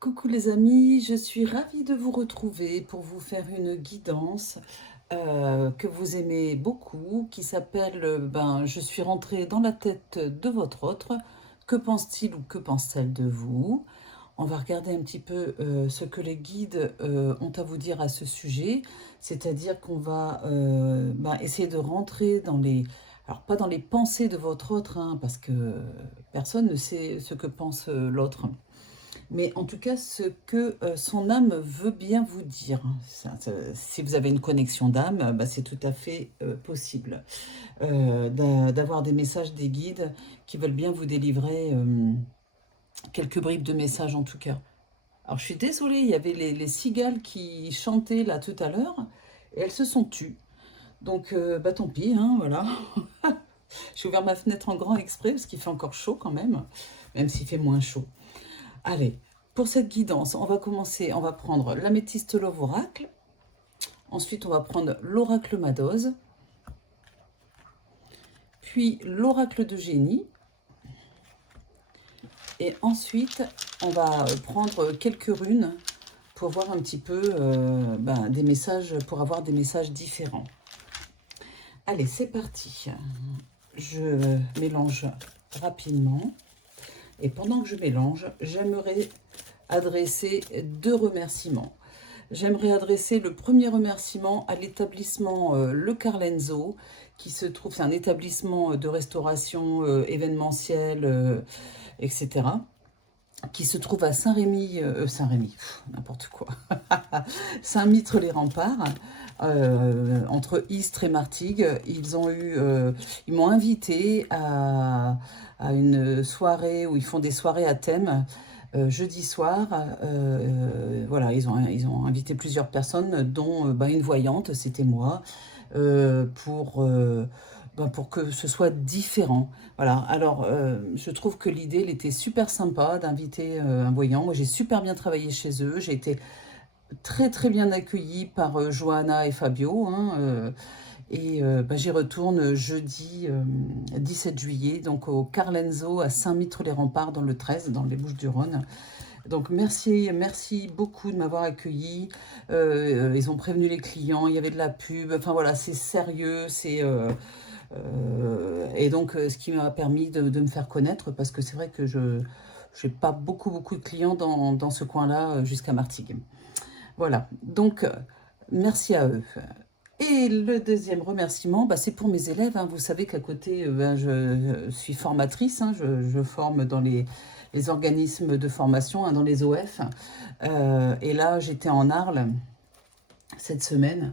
Coucou les amis, je suis ravie de vous retrouver pour vous faire une guidance que vous aimez beaucoup, qui s'appelle Je suis rentrée dans la tête de votre autre. Que pense-t-il ou que pense-t-elle de vous? On va regarder un petit peu ce que les guides ont à vous dire à ce sujet, c'est-à-dire qu'on va essayer de rentrer dans les... Alors pas dans les pensées de votre autre, hein, parce que personne ne sait ce que pense l'autre, mais en tout cas ce que son âme veut bien vous dire. Si vous avez une connexion d'âme, c'est tout à fait possible d'avoir des messages des guides qui veulent bien vous délivrer quelques bribes de messages en tout cas. Alors je suis désolée, il y avait les cigales qui chantaient là tout à l'heure et elles se sont tues. Donc tant pis, hein, voilà. J'ai ouvert ma fenêtre en grand exprès parce qu'il fait encore chaud quand même s'il fait moins chaud. Allez, pour cette guidance, on va commencer, on va prendre l'améthyste Love Oracle. Ensuite, on va prendre l'oracle Madose. Puis l'oracle de génie. Et ensuite, on va prendre quelques runes pour voir un petit peu des messages, pour avoir des messages différents. Allez, c'est parti. Je mélange rapidement. Et pendant que je mélange, j'aimerais adresser deux remerciements. J'aimerais adresser le premier remerciement à l'établissement Le Carlenzo, qui se trouve, c'est un établissement de restauration événementielle, etc., qui se trouve à Saint-Rémy, n'importe quoi, Saint-Mitre-les-Remparts, entre Istres et Martigues. Ils m'ont invité à une soirée où ils font des soirées à thème. Jeudi soir, voilà, ils ont invité plusieurs personnes, dont une voyante, c'était moi, pour que ce soit différent. Voilà, alors je trouve que l'idée, elle était super sympa d'inviter un voyant. Moi, j'ai super bien travaillé chez eux, j'ai été très très bien accueillie par Johanna et Fabio, hein, j'y retourne jeudi 17 juillet, donc au Carlenzo à Saint-Mitre-les-Remparts dans le 13, dans les Bouches-du-Rhône. Donc merci beaucoup de m'avoir accueilli. Ils ont prévenu les clients, il y avait de la pub. Enfin voilà, c'est sérieux, et donc ce qui m'a permis de me faire connaître, parce que c'est vrai que je n'ai pas beaucoup de clients dans ce coin-là jusqu'à Martigues. Voilà, donc merci à eux. Et le deuxième remerciement, c'est pour mes élèves, hein. Vous savez qu'à côté, je suis formatrice, hein. Je forme dans les organismes de formation, hein, dans les OF. Et là, j'étais en Arles cette semaine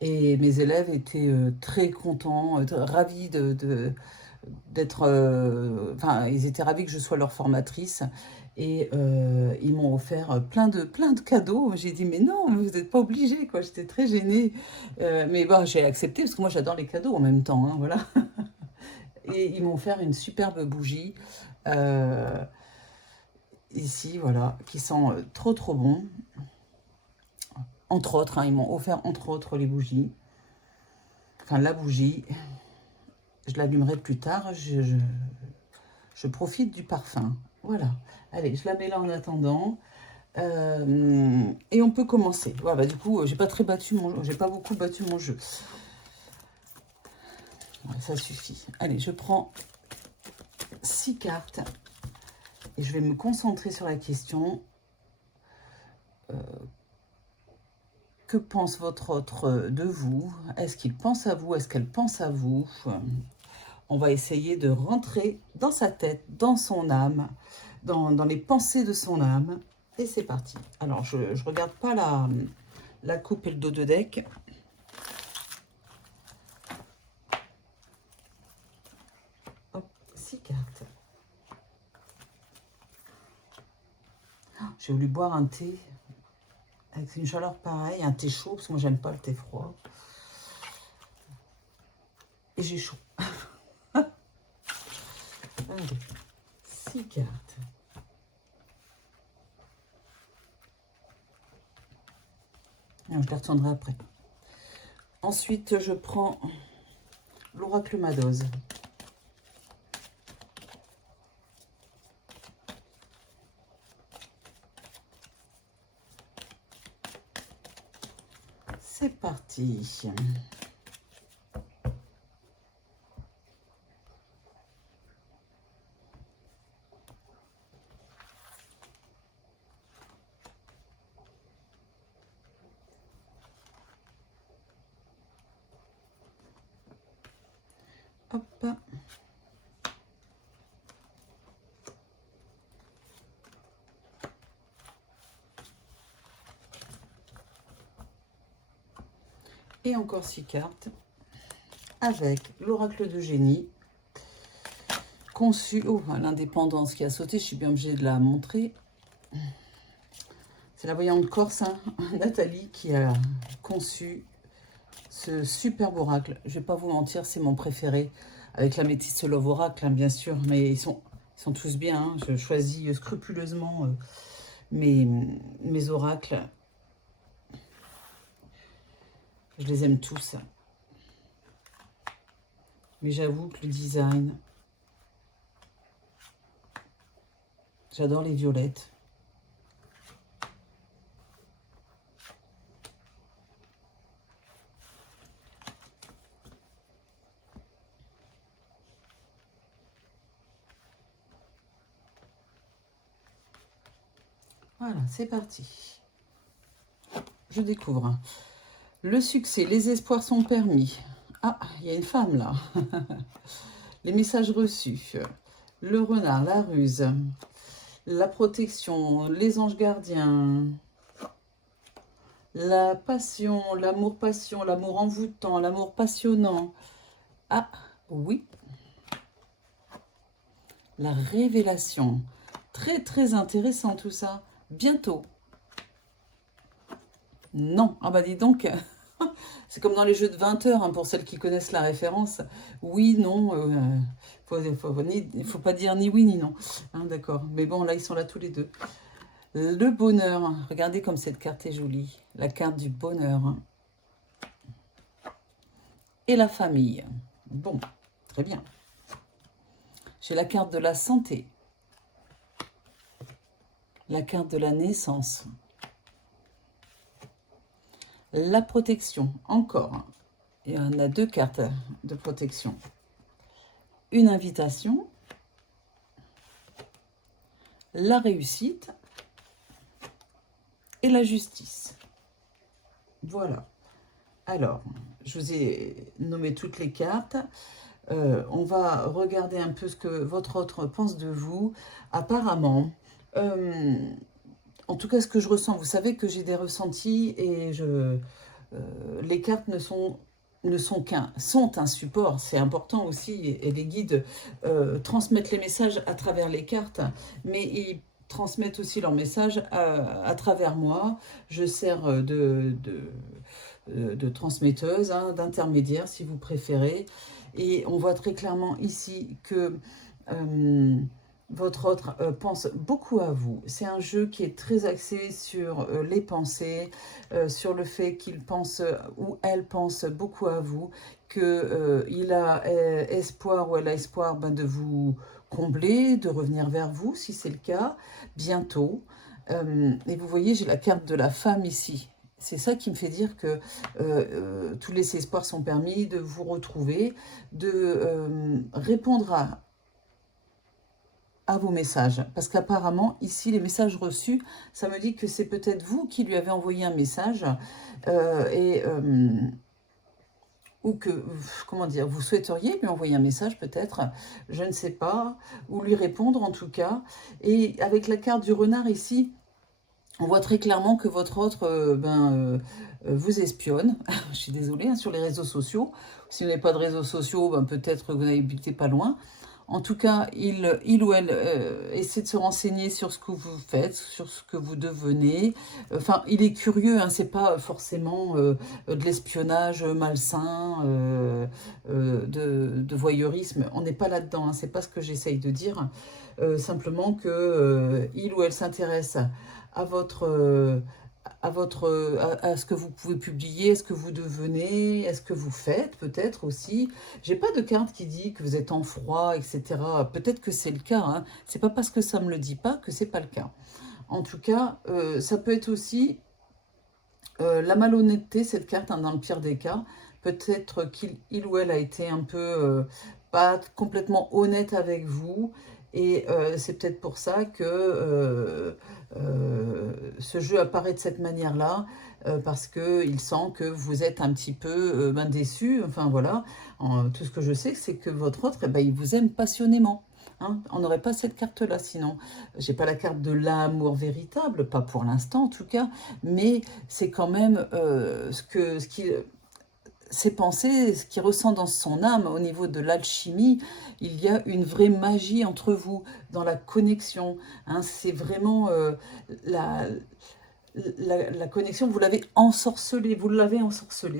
et mes élèves étaient très contents, ravis d'être... ils étaient ravis que je sois leur formatrice. Et ils m'ont offert plein de cadeaux. J'ai dit, mais non, vous n'êtes pas obligés, quoi. J'étais très gênée. Mais bon, j'ai accepté parce que moi, j'adore les cadeaux en même temps, hein, voilà. Et ils m'ont offert une superbe bougie. euh, Ici, voilà, qui sent trop bon. Entre autres, hein, ils m'ont offert entre autres les bougies. Enfin, la bougie. Je l'allumerai plus tard. Je profite du parfum. Voilà. Allez, je la mets là en attendant. Et on peut commencer. Voilà, du coup, j'ai pas beaucoup battu mon jeu. Voilà, ça suffit. Allez, je prends 6 cartes et je vais me concentrer sur la question. Que pense votre autre de vous? Est-ce qu'il pense à vous? Est-ce qu'elle pense à vous? On va essayer de rentrer dans sa tête, dans son âme, dans les pensées de son âme. Et c'est parti. Alors, je ne regarde pas la coupe et le dos de deck. Hop, 6 cartes. J'ai voulu boire un thé avec une chaleur pareille, un thé chaud, parce que moi, j'aime pas le thé froid. Et j'ai chaud. Allez, 6 cartes. Non, je les retiendrai après. Ensuite, je prends l'oracle Madose. c'est parti. Hop. Et encore 6 cartes avec l'oracle de génie conçu. Oh, l'indépendance qui a sauté, je suis bien obligée de la montrer. C'est la voyante corse, hein, Nathalie, qui a conçu ce superbe oracle. Je vais pas vous mentir, c'est mon préféré. Avec la métisse Love Oracle, hein, bien sûr, mais ils sont tous bien. Hein. Je choisis scrupuleusement mes oracles. Je les aime tous. Mais j'avoue que le design... J'adore les violettes. Voilà, c'est parti. Je découvre. Le succès, les espoirs sont permis. Ah, il y a une femme là. Les messages reçus. Le renard, la ruse. La protection, les anges gardiens. La passion, l'amour envoûtant, l'amour passionnant. Ah, oui. La révélation. Très, très intéressant tout ça. Bientôt. Non. Ah bah dis donc, c'est comme dans les jeux de 20 heures, hein, pour celles qui connaissent la référence. Oui, non, faut pas dire ni oui ni non. Hein, d'accord. Mais bon, là, ils sont là tous les deux. Le bonheur. Regardez comme cette carte est jolie. La carte du bonheur. Et la famille. Bon, très bien. J'ai la carte de la santé. La carte de la naissance. La protection, encore. Il y en a 2 cartes de protection. Une invitation. La réussite. Et la justice. Voilà. Alors, je vous ai nommé toutes les cartes. On va regarder un peu ce que votre autre pense de vous. Apparemment... en tout cas, ce que je ressens, vous savez que j'ai des ressentis et les cartes sont un support, c'est important aussi, et les guides transmettent les messages à travers les cartes, mais ils transmettent aussi leurs messages à travers moi. Je sers de transmetteuse, hein, d'intermédiaire si vous préférez, et on voit très clairement ici que... votre autre pense beaucoup à vous. C'est un jeu qui est très axé sur les pensées, sur le fait qu'il pense ou elle pense beaucoup à vous, qu'il a espoir ou elle a espoir de vous combler, de revenir vers vous si c'est le cas, bientôt. Et vous voyez, j'ai la carte de la femme ici. C'est ça qui me fait dire que tous les espoirs sont permis de vous retrouver, de répondre à vos messages, parce qu'apparemment ici les messages reçus, ça me dit que c'est peut-être vous qui lui avez envoyé un message ou que, comment dire, vous souhaiteriez lui envoyer un message peut-être, je ne sais pas, ou lui répondre en tout cas. Et avec la carte du renard ici, on voit très clairement que votre autre vous espionne. Je suis désolée, hein, sur les réseaux sociaux. Si vous n'avez pas de réseaux sociaux, peut-être que vous n'habitez pas loin. En tout cas, il ou elle essaie de se renseigner sur ce que vous faites, sur ce que vous devenez. Enfin, il est curieux, hein, c'est pas forcément de l'espionnage malsain, de voyeurisme. On n'est pas là-dedans, hein, c'est pas ce que j'essaye de dire. Simplement que il ou elle s'intéresse à à ce que vous pouvez publier, à ce que vous devenez, à ce que vous faites, peut-être aussi. J'ai pas de carte qui dit que vous êtes en froid, etc. Peut-être que c'est le cas, hein. C'est pas parce que ça me le dit pas que c'est pas le cas. En tout cas, ça peut être aussi La malhonnêteté, cette carte, hein, dans le pire des cas, peut-être qu'il ou elle a été un peu pas complètement honnête avec vous. Et c'est peut-être pour ça que ce jeu apparaît de cette manière-là, parce qu'il sent que vous êtes un petit peu ben, déçu. Enfin voilà, tout ce que je sais, c'est que votre autre, eh ben, il vous aime passionnément. Hein, on n'aurait pas cette carte-là sinon. J'ai pas la carte de l'amour véritable, pas pour l'instant en tout cas, mais c'est quand même ses pensées, ce qu'il ressent dans son âme au niveau de l'alchimie. Il y a une vraie magie entre vous, dans la connexion. Hein, c'est vraiment la, la connexion, vous l'avez ensorcelé,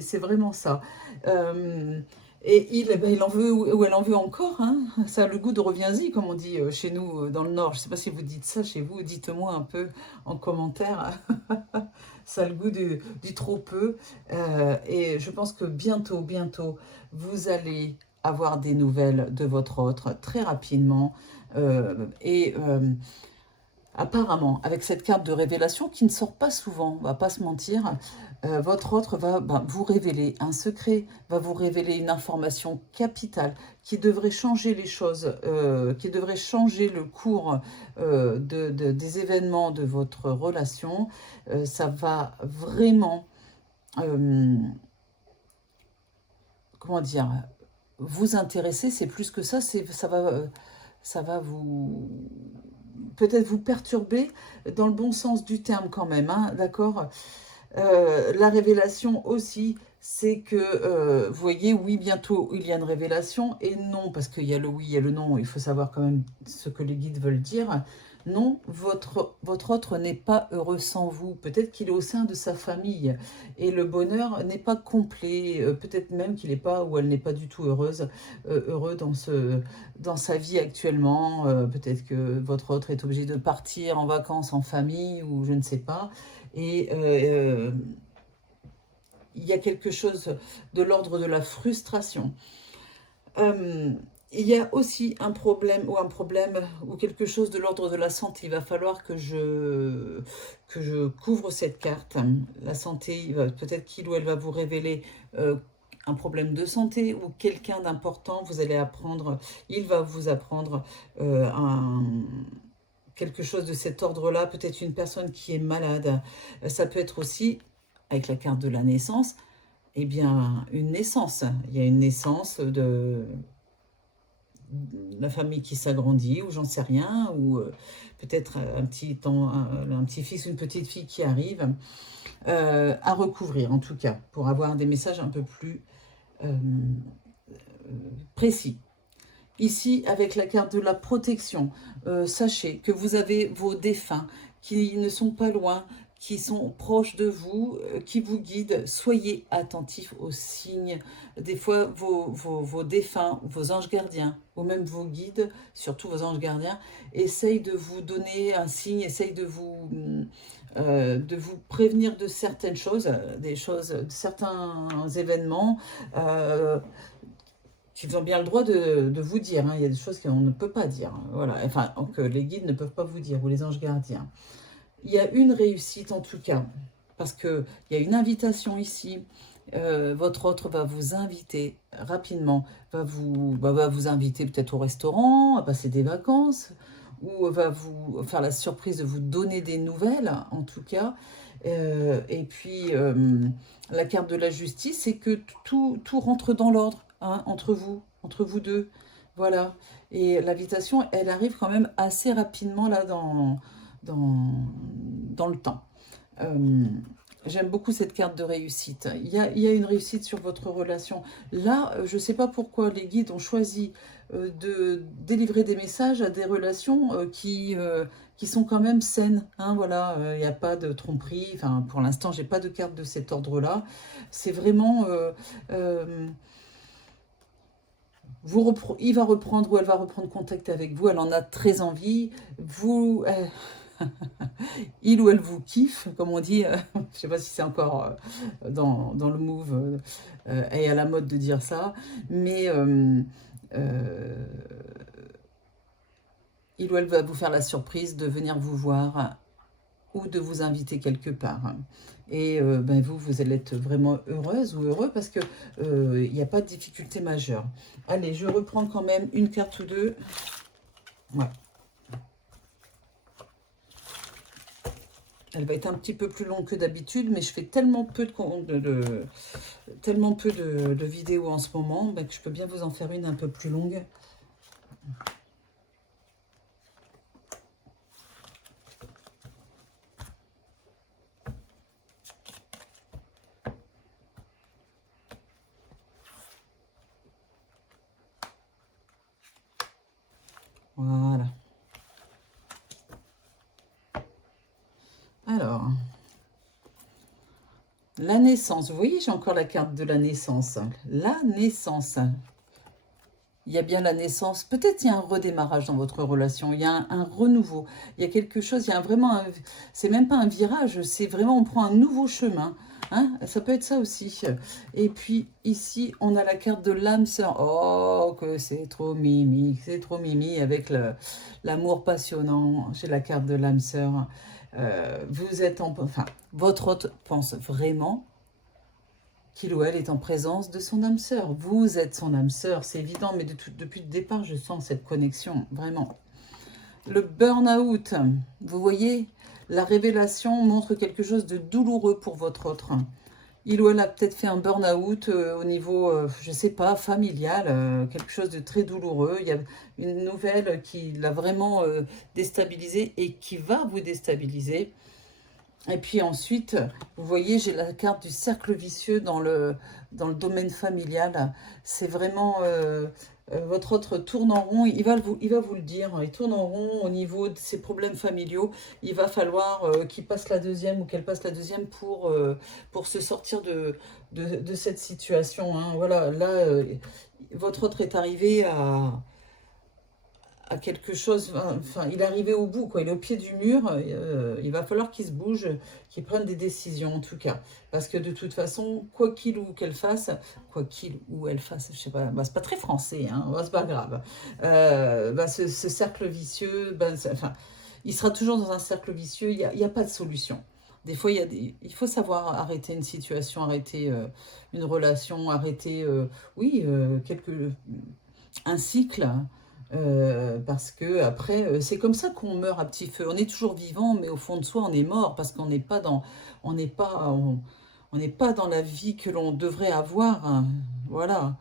c'est vraiment ça. Euh, et il, eh ben, il en veut ou elle en veut encore. Hein. Ça a le goût de reviens-y, comme on dit chez nous dans le Nord. Je ne sais pas si vous dites ça chez vous, dites-moi un peu en commentaire. Ça a le goût du trop peu. Et je pense que bientôt, vous allez avoir des nouvelles de votre autre très rapidement. Et apparemment, avec cette carte de révélation qui ne sort pas souvent, on va pas se mentir, votre autre va vous révéler un secret, va vous révéler une information capitale qui devrait changer les choses, qui devrait changer le cours des événements de votre relation. Ça va vraiment, comment dire, vous intéresser. C'est plus que ça, ça va vous peut-être vous perturber dans le bon sens du terme quand même, hein, d'accord. La révélation aussi, c'est que, vous voyez, oui, bientôt il y a une révélation, et non, parce qu'il y a le oui, il y a le non, il faut savoir quand même ce que les guides veulent dire. Non, votre autre n'est pas heureux sans vous. Peut-être qu'il est au sein de sa famille et le bonheur n'est pas complet. Peut-être même qu'il n'est pas ou elle n'est pas du tout heureux dans sa vie actuellement. Peut-être que votre autre est obligé de partir en vacances en famille ou je ne sais pas. Et il y a quelque chose de l'ordre de la frustration. Euh, il y a aussi un problème ou quelque chose de l'ordre de la santé. Il va falloir que je couvre cette carte. La santé, peut-être qu'il ou elle va vous révéler un problème de santé ou quelqu'un d'important. Vous allez apprendre, il va vous apprendre quelque chose de cet ordre-là. Peut-être une personne qui est malade. Ça peut être aussi, avec la carte de la naissance, eh bien, une naissance. Il y a une naissance de la famille qui s'agrandit, ou j'en sais rien, ou peut-être un petit fils ou une petite fille qui arrive, à recouvrir en tout cas, pour avoir des messages un peu plus précis. Ici, avec la carte de la protection, sachez que vous avez vos défunts qui ne sont pas loin, qui sont proches de vous, qui vous guident. Soyez attentifs aux signes. Des fois, vos défunts, vos anges gardiens, ou même vos guides, surtout vos anges gardiens, essayent de vous donner un signe, essayent de vous prévenir de certaines choses, certains événements, qu'ils ont bien le droit de vous dire. Hein. Il y a des choses qu'on ne peut pas dire. Hein. Voilà. Enfin, que les guides ne peuvent pas vous dire, ou les anges gardiens. Il y a une réussite en tout cas, parce qu'il y a une invitation ici. Votre autre va vous inviter rapidement, va vous inviter peut-être au restaurant, à passer des vacances, ou va vous faire la surprise de vous donner des nouvelles, en tout cas. Et puis, la carte de la justice, c'est que tout rentre dans l'ordre, hein, entre vous deux. Voilà. Et l'invitation, elle arrive quand même assez rapidement là dans le temps. J'aime beaucoup cette carte de réussite. Il y a une réussite sur votre relation. Là, je ne sais pas pourquoi les guides ont choisi de délivrer des messages à des relations qui sont quand même saines. Hein, voilà, il n'y a pas de tromperie. Enfin, pour l'instant, j'ai pas de carte de cet ordre-là. C'est vraiment... il va reprendre ou elle va reprendre contact avec vous. Elle en a très envie. Il ou elle vous kiffe, comme on dit. Je ne sais pas si c'est encore dans le move et à la mode de dire ça. Mais il ou elle va vous faire la surprise de venir vous voir ou de vous inviter quelque part. Et ben vous allez être vraiment heureuse ou heureux parce que il n'y a pas de difficulté majeure. Allez, je reprends quand même une carte ou deux. Ouais. Elle va être un petit peu plus longue que d'habitude, mais je fais tellement peu de vidéos en ce moment ben, que je peux bien vous en faire une un peu plus longue. Voilà. Alors, la naissance. Vous voyez, j'ai encore la carte de la naissance. La naissance. Il y a bien la naissance. Peut-être il y a un redémarrage dans votre relation. Il y a un renouveau. Il y a quelque chose. Il y a vraiment c'est même pas un virage. C'est vraiment, on prend un nouveau chemin. Hein, ça peut être ça aussi. Et puis ici, on a la carte de l'âme sœur. Oh, que c'est trop mimi. C'est trop mimi avec l'amour passionnant. J'ai la carte de l'âme sœur. Vous êtes enfin, votre hôte pense vraiment qu'il ou elle est en présence de son âme sœur. Vous êtes son âme sœur, c'est évident, mais depuis le départ, je sens cette connexion, vraiment. Le burn-out, vous voyez, la révélation montre quelque chose de douloureux pour votre autre. Il ou elle a peut-être fait un burn-out au niveau, je ne sais pas, familial, quelque chose de très douloureux. Il y a une nouvelle qui l'a vraiment déstabilisé et qui va vous déstabiliser. Et puis ensuite, vous voyez, j'ai la carte du cercle vicieux dans le domaine familial. C'est vraiment, votre autre tourne en rond, il va vous le dire, il tourne en rond au niveau de ses problèmes familiaux. Il va falloir qu'il passe la deuxième ou qu'elle passe la deuxième pour se sortir de cette situation. Hein. Voilà, là, votre autre est arrivé à quelque chose, enfin, il est arrivé au bout, quoi. Il est au pied du mur, il va falloir qu'il se bouge, qu'il prenne des décisions, en tout cas. Parce que de toute façon, quoi qu'il ou qu'elle fasse, quoi qu'il ou elle fasse, je sais pas, bah, c'est pas très français, hein, bah, c'est pas grave. Bah, ce cercle vicieux, bah, enfin, il sera toujours dans un cercle vicieux, il y a pas de solution. Des fois, il faut savoir arrêter une situation, arrêter une relation, arrêter, oui, un cycle. Parce que après, c'est comme ça qu'on meurt à petit feu. On est toujours vivant, mais au fond de soi, on est mort parce qu'on n'est pas dans, on n'est pas dans la vie que l'on devrait avoir. Hein. Voilà.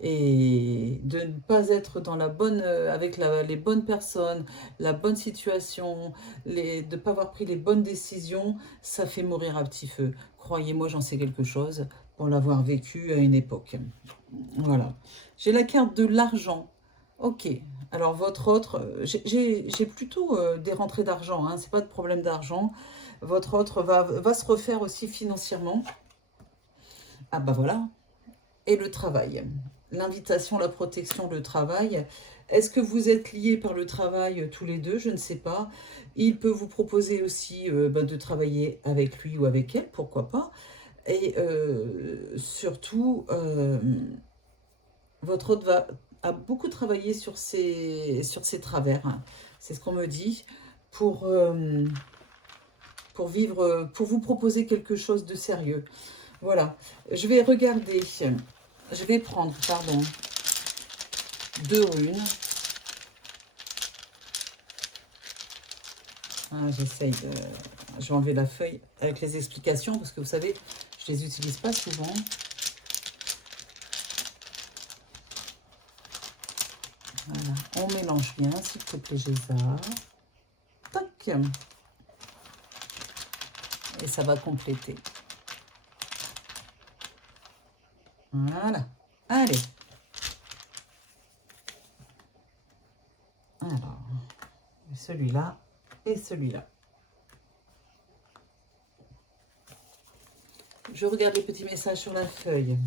Et de ne pas être dans la bonne, avec les bonnes personnes, la bonne situation, de ne pas avoir pris les bonnes décisions, ça fait mourir à petit feu. Croyez-moi, j'en sais quelque chose pour l'avoir vécu à une époque. Voilà. J'ai la carte de l'argent. Ok, alors votre autre, j'ai plutôt des rentrées d'argent, hein, c'est pas de problème d'argent. Votre autre va se refaire aussi financièrement. Ah bah voilà, et le travail. L'invitation, la protection, le travail. Est-ce que vous êtes liés par le travail tous les deux? Je ne sais pas. Il peut vous proposer aussi de travailler avec lui ou avec elle, pourquoi pas. Et surtout, votre hôte a beaucoup travaillé sur ses travers. Hein. C'est ce qu'on me dit. Pour vivre, pour vous proposer quelque chose de sérieux. Voilà. Je vais regarder. Je vais prendre, pardon, 2 runes. Ah, j'essaye de... Je vais enlever la feuille avec les explications parce que vous savez, je ne les utilise pas souvent. Voilà, on mélange bien, s'il te plaît, Géza. Tac. Et ça va compléter. Voilà. Allez. Alors, celui-là et celui-là. Je regarde les petits messages sur la feuille,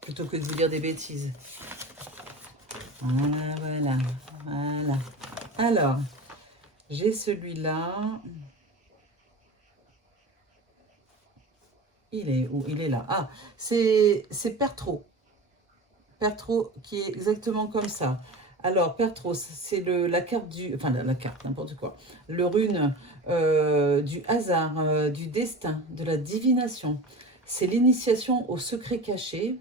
plutôt que de vous dire des bêtises. Voilà, voilà, voilà. Alors, j'ai celui-là. Il est où? Il est là. Ah, c'est Pertro. Pertro qui est exactement comme ça. Alors, Pertros, c'est la carte du... Enfin, la carte, n'importe quoi. Le rune du hasard, du destin, de la divination. C'est l'initiation au secret caché.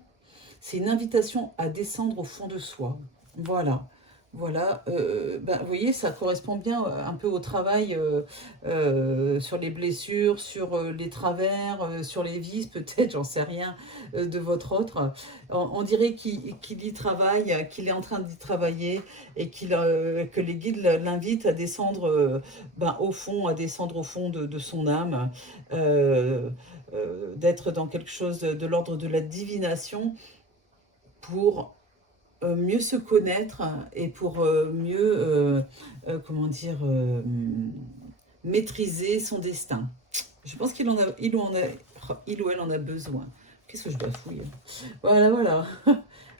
C'est une invitation à descendre au fond de soi. Voilà. Voilà, ben, vous voyez, ça correspond bien un peu au travail sur les blessures, sur les travers, sur les vices, peut-être, j'en sais rien, de votre autre. On dirait qu'il y travaille, qu'il est en train d'y travailler et que les guides l'invitent à descendre ben, au fond, à descendre au fond de son âme, d'être dans quelque chose de l'ordre de la divination pour mieux se connaître et pour mieux, comment dire, maîtriser son destin. Je pense il ou elle en a besoin. Qu'est-ce que je bafouille? Voilà, voilà.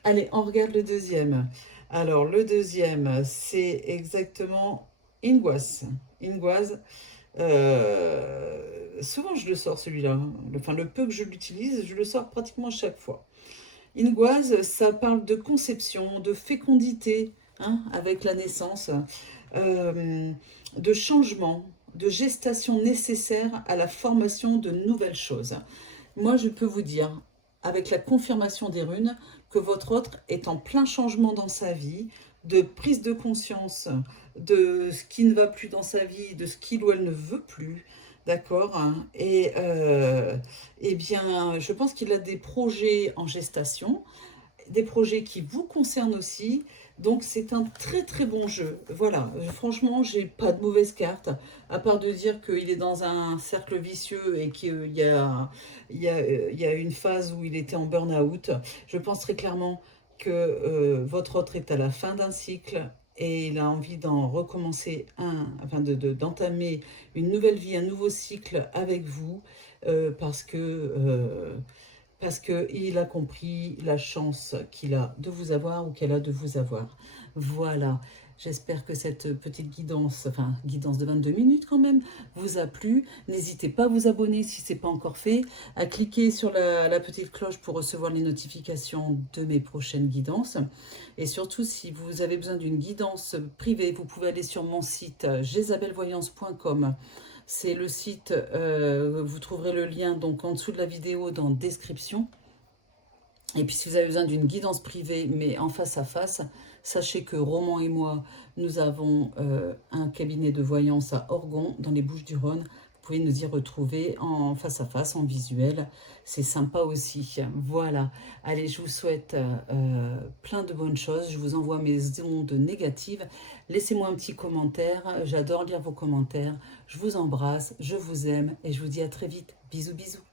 Allez, on regarde le deuxième. Alors, le deuxième, c'est exactement Ingoise. Ingoise. Souvent, je le sors celui-là. Enfin, le peu que je l'utilise, je le sors pratiquement chaque fois. Ingoise, ça parle de conception, de fécondité, hein, avec la naissance, de changement, de gestation nécessaire à la formation de nouvelles choses. Moi, je peux vous dire, avec la confirmation des runes, que votre autre est en plein changement dans sa vie, de prise de conscience de ce qui ne va plus dans sa vie, de ce qu'il ou elle ne veut plus, d'accord, hein. Et eh bien, je pense qu'il a des projets en gestation, des projets qui vous concernent aussi. Donc c'est un très très bon jeu. Voilà, franchement, j'ai pas de mauvaise carte, à part de dire qu'il est dans un cercle vicieux et qu'il y a une phase où il était en burn-out. Je pense très clairement que votre autre est à la fin d'un cycle et il a envie d'en recommencer enfin d'entamer une nouvelle vie, un nouveau cycle avec vous, parce qu'il a compris la chance qu'il a de vous avoir ou qu'elle a de vous avoir. Voilà, j'espère que cette petite guidance, enfin guidance de 22 minutes quand même, vous a plu. N'hésitez pas à vous abonner si ce n'est pas encore fait, à cliquer sur la petite cloche pour recevoir les notifications de mes prochaines guidances. Et surtout, si vous avez besoin d'une guidance privée, vous pouvez aller sur mon site jezabelvoyance.com. C'est le site, vous trouverez le lien donc en dessous de la vidéo dans la description. Et puis si vous avez besoin d'une guidance privée, mais en face à face, sachez que Roman et moi, nous avons un cabinet de voyance à Orgon, dans les Bouches-du-Rhône. Vous pouvez nous y retrouver en face à face, en visuel. C'est sympa aussi. Voilà. Allez, je vous souhaite plein de bonnes choses. Je vous envoie mes ondes négatives. Laissez-moi un petit commentaire. J'adore lire vos commentaires. Je vous embrasse, je vous aime et je vous dis à très vite. Bisous, bisous.